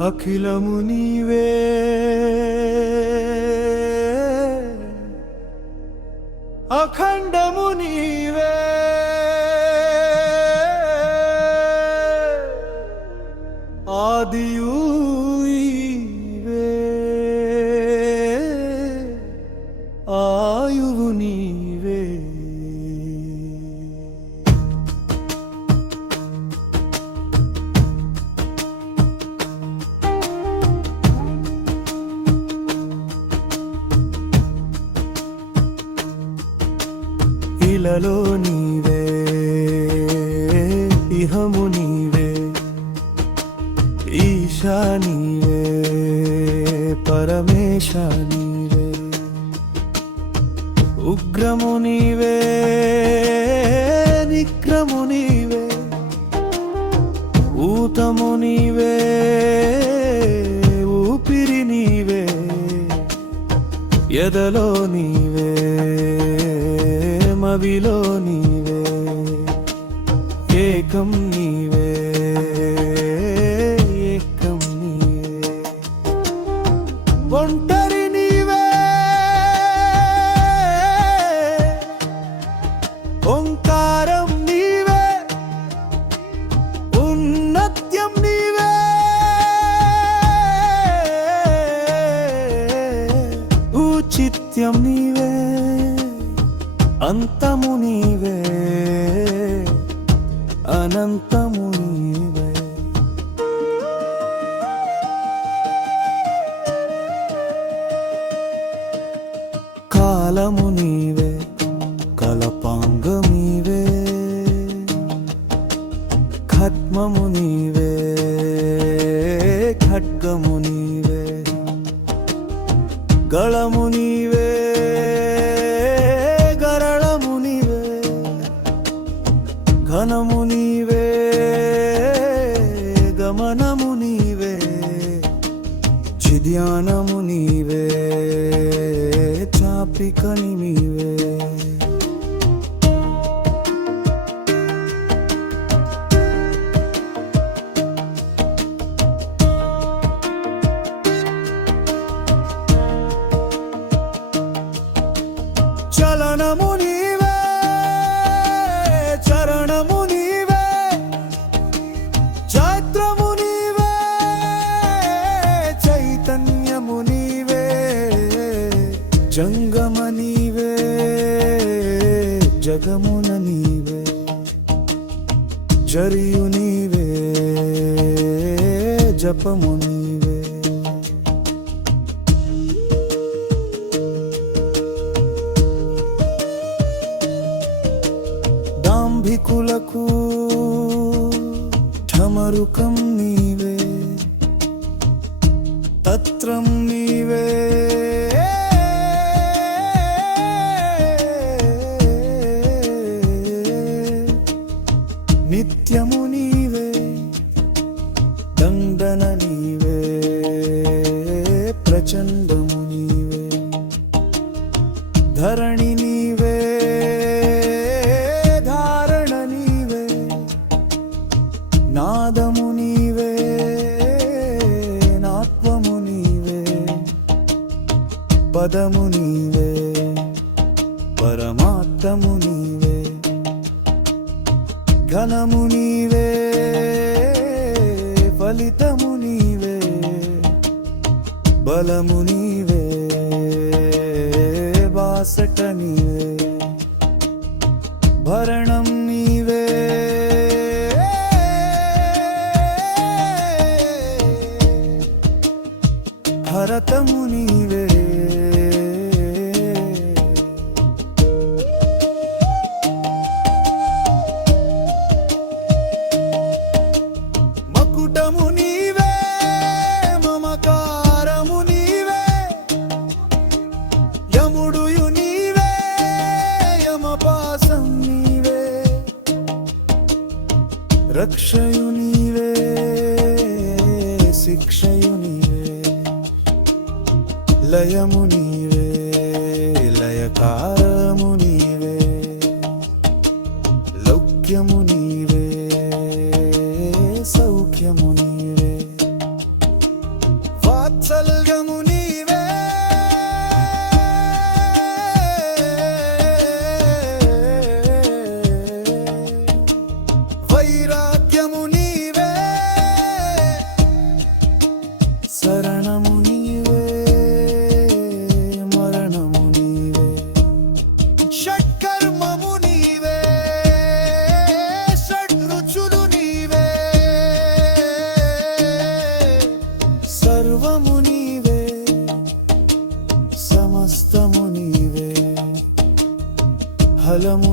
అఖిలము నీవే. అఖండము నీవే. ఆదియు ఆయువు నీవే. ఇలలో నీవే ఇహము నీవే ఈశా నీవే పరమేశ నీవే ఉగ్రము నీవే నిక్రము నీవే ఊతము నీవే ఊపిరి నీవే ఎదలో నీవే. మవిలో నీవే ఏకం నీవే ఏకం నీవే. ఒంటరి నీవే ఓంకారం నీవే ఉన్నత్యం నీవే. ఊచిత్యం నీవే అంతము నీవే అనంతము నీవే. కాలము నీవే కలపాంగమీవే ఖత్మము నీవే ధ్యానము నీవే చాపిక నీవే జగమున నీవే జరియు నీవే జపము నీవే. దాంభికులకు ఠమరుకం నిత్యము నీవే దండన నీవే ప్రచండము నీవే. ధరణి నీవే ధారణ నీవే నాదము నీవే నాత్వము నీవే పదము నీవే పరమాత్మము నీవే. ఘనము నీవే ఫలితము నీవే బలము నీవే బాసట నీవే భరణం నీవే. భరతము నీవే రక్షయు నీవే శిక్షయు నీవే లయము నీవే లయకారము హలము